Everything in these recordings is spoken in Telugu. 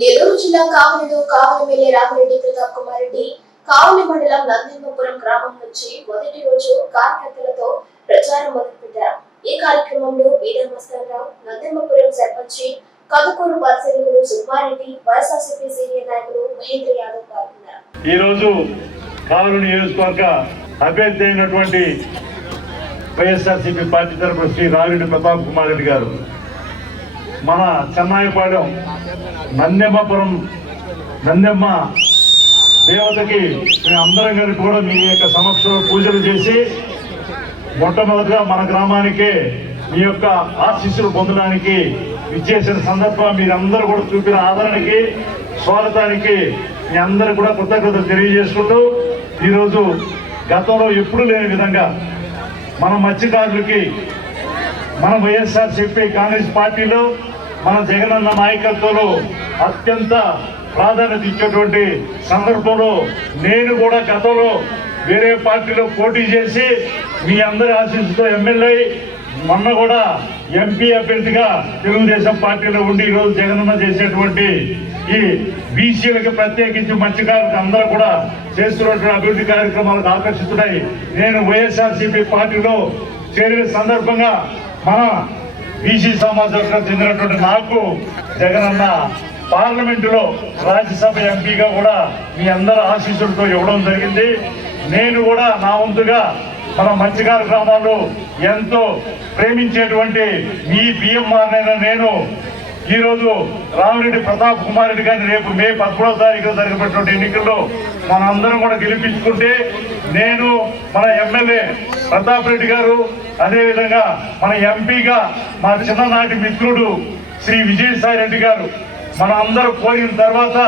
నెల్లూరు జిల్లా కావలిలో కావలి ఎమ్మెల్యే రామిరెడ్డి ప్రతాప్ కుమార్ రెడ్డి కావలి మండలం నందిమపురం గ్రామం నుంచి మొదటి రోజు కార్యకర్తలతో ప్రచారం మొదలుపెట్టారు. ఈ కార్యక్రమంలో బీదర్ మస్తానరావు నందిమపురం సర్పంచి కదుకూరు పరిశీలకులు సుబ్బారెడ్డి వైఎస్ఆర్సీపీ సీనియర్ నాయకులు మహేంద్ర యాదవ్ పాల్గొన్నారు. ఈరోజు కావలి నియోజకవర్గ అభ్యర్థి అయినటువంటి వైఎస్ఆర్సీపీ పార్టీ తరఫున శ్రీ రావిరెడ్డి ప్రతాప్ కుమార్ రెడ్డి గారు మన చెన్నాయిపాడెం నందెమ్మపురం నందెమ్మ దేవతకి మేము అందరం కలిపి కూడా మీ యొక్క సమక్షంలో పూజలు చేసి మొట్టమొదటిగా మన గ్రామానికి మీ యొక్క ఆశీస్సులు పొందడానికి ఇచ్చేసిన సందర్భం మీరందరూ కూడా చూపిన ఆదరణకి స్వాగతానికి మీ అందరూ కూడా కృతజ్ఞతలు తెలియజేసుకుంటూ ఈరోజు గతంలో ఎప్పుడూ లేని విధంగా మన మత్స్యకారులకి మన వైఎస్ఆర్ చెప్పి కాంగ్రెస్ పార్టీలో మన జగనన్న నాయకత్వంలో అత్యంత ప్రాధాన్యత ఇచ్చేటువంటి సందర్భంలో నేను కూడా గతంలో వేరే పార్టీలో పోటీ చేసి మీ అందరి ఆశీస్సుతో ఎమ్మెల్యే మొన్న కూడా ఎంపీ అభ్యర్థిగా తెలుగుదేశం పార్టీలో ఉండి ఈరోజు జగనన్న చేసేటువంటి ఈ బీసీలకు ప్రత్యేకించి మత్స్యకారులకు అందరూ కూడా చేస్తున్నటువంటి అభివృద్ధి కార్యక్రమాలకు ఆకర్షితున్నాయి నేను వైఎస్ఆర్సీపీ పార్టీలో చేరిన సందర్భంగా మన బీసీ సమాజంలో చెందినటువంటి నాకు జగనన్న పార్లమెంటులో రాజ్యసభ ఎంపీగా కూడా మీ అందరి ఆశీస్సులతో ఇవ్వడం జరిగింది. నేను కూడా నా వంతుగా మన మత్స్యకార గ్రామాలు ఎంతో ప్రేమించేటువంటి మీ బిఎంఆర్ నేను ఈరోజు రామిరెడ్డి ప్రతాప్ కుమార్ రెడ్డి గారిని రేపు మే పదమూడవ తారీఖున జరిగినటువంటి ఎన్నికల్లో మనందరం కూడా గెలిపించుకుంటే నేను మన ఎమ్మెల్యే ప్రతాప్ రెడ్డి గారు అదేవిధంగా మన ఎంపీగా మా చిన్ననాటి మిత్రుడు శ్రీ విజయసాయి రెడ్డి గారు మన అందరూ పోయిన తర్వాత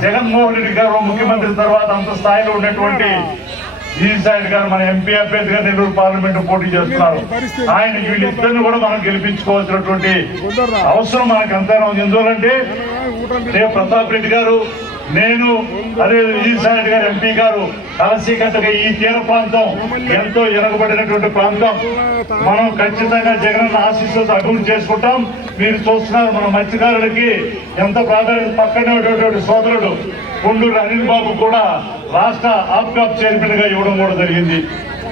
జగన్మోహన్ రెడ్డి గారు ముఖ్యమంత్రి తర్వాత అంత స్థాయిలో ఉన్నటువంటి విజయసాయి గారు మన ఎంపీ అభ్యర్థిగా నెల్లూరు పార్లమెంట్ పోటీ చేస్తున్నారు. ఆయన వీళ్ళిద్దరిని కూడా మనం గెలిపించుకోవాల్సినటువంటి అవసరం మనకు ఎంతైనా ఎందువలంటే రేపు ప్రతాప్ రెడ్డి గారు నేను అదే విజయసాయి రెడ్డి గారు ఎంపీ గారు కలసీకట్టుగా ఈ తీర ప్రాంతం ఎంతో ఎనగబడినటువంటి ప్రాంతం. మనం ఖచ్చితంగా జగన్ ఆశీస్సులతో అభివృద్ధి చేసుకుంటాం. మీరు చూస్తున్నారు మన మత్స్యకారులకి ఎంత ప్రాధాన్యత పక్కనే ఉన్నటువంటి సోదరుడు. కొండూరు అనిల్ బాబు కూడా రాష్ట్ర ఆప్కాప్ చైర్మన్గా ఇవ్వడం కూడా జరిగింది.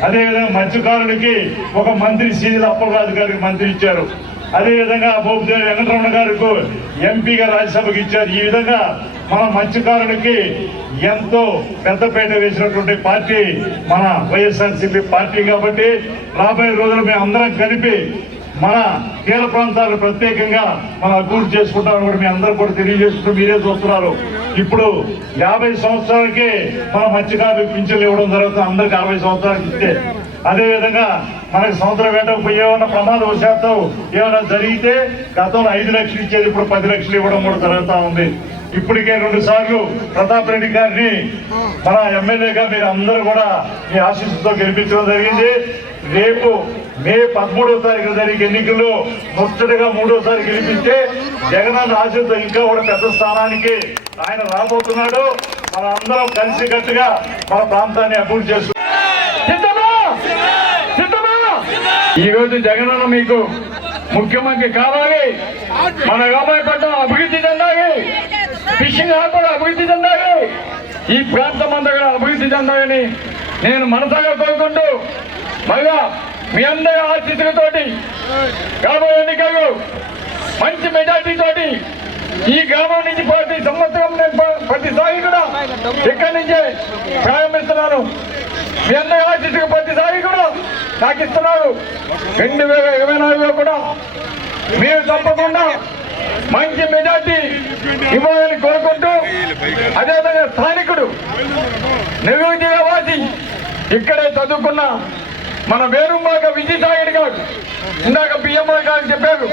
అదేవిధంగా మత్స్యకారులకి ఒక మంత్రి సీనియర్ అప్పలరాజు గారికి మంత్రి ఇచ్చారు. అదేవిధంగా బోపిదేవి వెంకటరమణ గారికి ఎంపీగా రాజ్యసభకి ఇచ్చారు. ఈ విధంగా మన మత్స్యకారులకి ఎంతో పెద్దపేట వేసినటువంటి పార్టీ మన వైఎస్ఆర్సీపీ పార్టీ కాబట్టి రాబోయే రోజులు మేము అందరం కలిపి మన తీర ప్రాంతాలు ప్రత్యేకంగా మనం అభివృద్ధి చేసుకుంటామని కూడా మీ అందరూ కూడా తెలియజేసుకుంటూ మీరే చూస్తున్నారు. ఇప్పుడు యాభై సంవత్సరాలకే మన మత్స్యకారులకు పింఛన్లు ఇవ్వడం జరుగుతుంది. అందరికి అరవై సంవత్సరాలకి ఇస్తే అదేవిధంగా మనకి సముద్ర వేటకు పోయి ప్రమాద ప్రమాదవశాత్తు ఏమైనా జరిగితే గతంలో ఐదు లక్షలు ఇచ్చేది ఇప్పుడు పది లక్షలు ఇవ్వడం కూడా జరుగుతూ ఉంది. ఇప్పటికే రెండు సార్లు ప్రతాప్ రెడ్డి గారిని మన ఎమ్మెల్యేగా మీరు అందరూ కూడా మీ ఆశీస్సుతో గెలిపించడం జరిగింది. రేపు మే పదమూడవ తారీఖు జరిగే ఎన్నికల్లో ముచ్చటగా మూడోసారి గెలిపిస్తే జగనన్న ఆశతో ఇంకా కూడా పెద్ద స్థానానికి ఆయన రాబోతున్నాడు. మన అందరం మన ప్రాంతాన్ని అభివృద్ధి చేస్తున్నాం సిద్ధమా సిద్ధమా ఈ రోజు జగనన్న మీకు ముఖ్యమంత్రి కావాలి. మన రామాయపట్నం అభివృద్ధి చెందాలి. ఫిషింగ్ హార్బర్ అభివృద్ధి చెందాలి. ఈ ప్రాంతం అంతా కూడా అభివృద్ధి చెందాలని నేను మనసాగా కోరుకుంటూ మళ్ళా మీ అందరి ఆశీస్సులతోటి రాబోయే ఎన్నికలు మంచి మెజార్టీ తోటి ఈ గ్రామం నుంచి ప్రతి సంవత్సరం నేను ప్రతిసారి కూడా ఇక్కడి నుంచే ప్రారంభిస్తున్నాను. మీ అందరి ఆశీస్సులు ప్రతిసారి కూడా నాకు రెండు వేల ఇరవై నాలుగులో కూడా మీరు తప్పకుండా మంచి మెజార్టీ ఇవ్వాలని కోరుకుంటూ అదేవిధంగా స్థానికుడు నెల్లూరు వాసి ఇక్కడే చదువుకున్న మన వేరుంబాక విజయసాయి గారు. ఇందాక బియ్యమ్మ గారు చెప్పారు.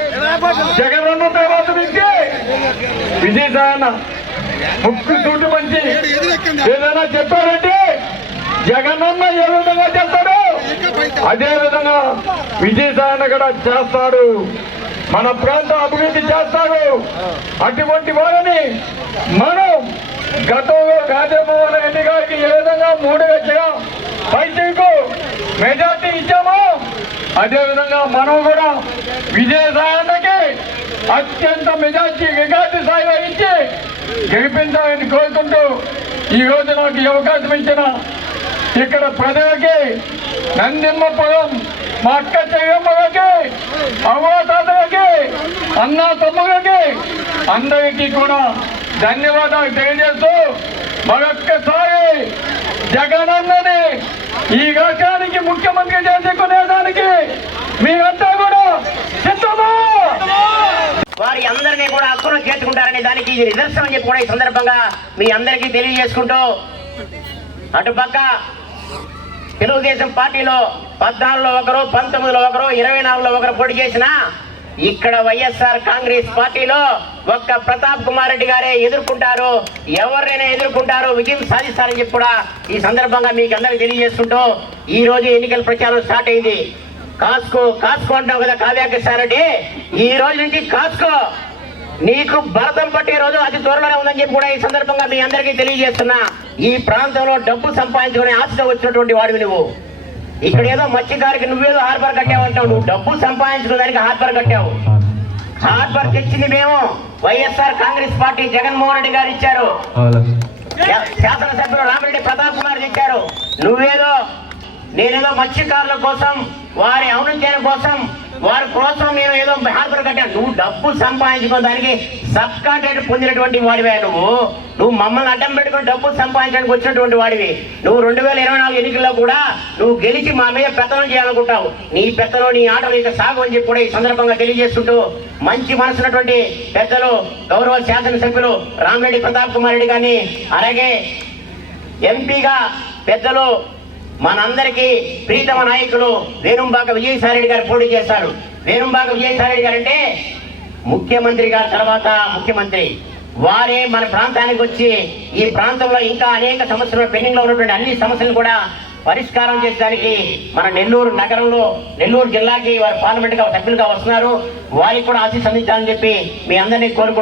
జగన్ అన్న తర్వాత నుంచి విజయసాయి ముక్కు సూటు మంచి. ఏదైనా చెప్పారంటే జగనన్న ఏ విధంగా చేస్తాడు అదే విధంగా కూడా చేస్తాడు. మన ప్రాంత అభివృద్ధి చేస్తాడు. అటువంటి వారిని మనం గతంలో రాజమోహన్ రెడ్డి గారికి ఏ విధంగా మూడు లక్షల మెజార్టీ ఇచ్చామో. అదేవిధంగా మనం కూడా విజయసాయానికి అత్యంత మెజార్టీ రికార్డు స్థాయిలో ఇచ్చి గెలిపించాలని కోరుకుంటూ ఈ రోజు నాకు ఈ అవకాశం ఇచ్చిన ఇక్కడ ప్రజలకి నందిమ్మపురం మా అక్క చెయ్యమ్మలకి అవ్వాతాతలకి అన్న తమ్ములకి అందరికీ కూడా ధన్యవాదాలు తెలియజేస్తూ మరొక్కసారి జగనన్నని ఈ రాష్ట్రానికి ముఖ్యమంత్రి చేసుకునేదానికి మీరంతా కూడా సిద్ధమా? వారి అందరినీ కూడా హక్కును చేర్చుకుంటారనే దానికి ఇది నిదర్శనం అని చెప్పి కూడా ఈ సందర్భంగా మీ అందరికీ తెలియజేసుకుంటూ అటుపక్క తెలుగుదేశం పార్టీలో పద్నాలుగులో ఒకరు పంతొమ్మిదిలో ఒకరు ఇరవై నాలుగులో ఒకరు పోటీ చేసిన ఇక్కడ వైఎస్ఆర్ కాంగ్రెస్ పార్టీలో ఒక్క ప్రతాప్ కుమార్ రెడ్డి గారే ఎదుర్కొంటారు. ఎవరినైనా ఎదుర్కొంటారు? విజయం సాధిస్తారని చెప్పి కూడా ఈ సందర్భంగా మీకు అందరికి తెలియజేసుకుంటూ ఈ రోజు ఎన్నికల ప్రచారం స్టార్ట్ అయింది. కాస్కో కాస్కో అంటావు కదా కావ్యాకృష్ణారెడ్డి ఈ రోజు నుంచి కాస్కో నీకు భరతం పట్టే రోజు అతి త్వరలోనే ఉందని చెప్పి కూడా ఈ సందర్భంగా మీ అందరికీ తెలియజేస్తున్నా. ఈ ప్రాంతంలో డబ్బు సంపాదించుకునే ఆశతో వచ్చినటువంటి వాడివి నువ్వు. ఇక్కడ ఏదో మత్స్యకారికి నువ్వేదో హార్బర్ కట్టావంటావు నువ్వు డబ్బు సంపాదించుకోవడానికి హార్బర్ కట్టావు. హార్బర్ తెచ్చింది మేము. వైఎస్ఆర్ కాంగ్రెస్ పార్టీ జగన్మోహన్ రెడ్డి గారు ఇచ్చారు. శాసనసభ్యులు రామిరెడ్డి ప్రతాప్ కుమార్ ఇచ్చారు నువ్వేదో నేనేదో మత్స్యకారుల కోసం వారి ఔన్నత్యం కోసం వారి కోసం నేను ఏదో హార్బర్ కట్టాను. నువ్వు డబ్బు సంపాదించుకోవడానికి సబ్కాంట్రాక్ట్ పొందినటువంటి వాడివే నువ్వు. నువ్వు మమ్మల్ని అడ్డం పెట్టుకుని డబ్బు సంపాదించడానికి వచ్చినటువంటి వాడివి. నువ్వు రెండు వేల ఇరవై నాలుగు ఎన్నికల్లో కూడా నువ్వు గెలిచి మా మీద పెత్తనం చేయాలనుకుంటావు. నీ పెత్తనం నీ ఆటలు ఇంకా సాగు అని చెప్పి కూడా ఈ సందర్భంగా తెలియజేస్తుంటూ మంచి మనసున్నటువంటి పెద్దలు గౌరవ శాసనసభ్యులు రామిరెడ్డి ప్రతాప్ కుమార్ రెడ్డి కానీ అలాగే ఎంపీగా పెద్దలు మనందరికీ ప్రీతమ నాయకులు వేణుంబాక విజయసాయిరెడ్డి గారు పోటీ చేస్తారు వేణుంబాక విజయసాయిరెడ్డి గారు అంటే ముఖ్యమంత్రి గారి తర్వాత ముఖ్యమంత్రి. వారే మన ప్రాంతానికి వచ్చి ఈ ప్రాంతంలో ఇంకా అనేక సమస్యలు పెండింగ్లో ఉన్నటువంటి అన్ని సమస్యలు కూడా పరిష్కారం చేయడానికి మన నెల్లూరు నగరంలో నెల్లూరు జిల్లాకి వారు పార్లమెంట్గా సభ్యులుగా వస్తున్నారు. వారికి కూడా ఆశీస్ అందించాలని చెప్పి మీ అందరినీ కోరుకుంటున్నాను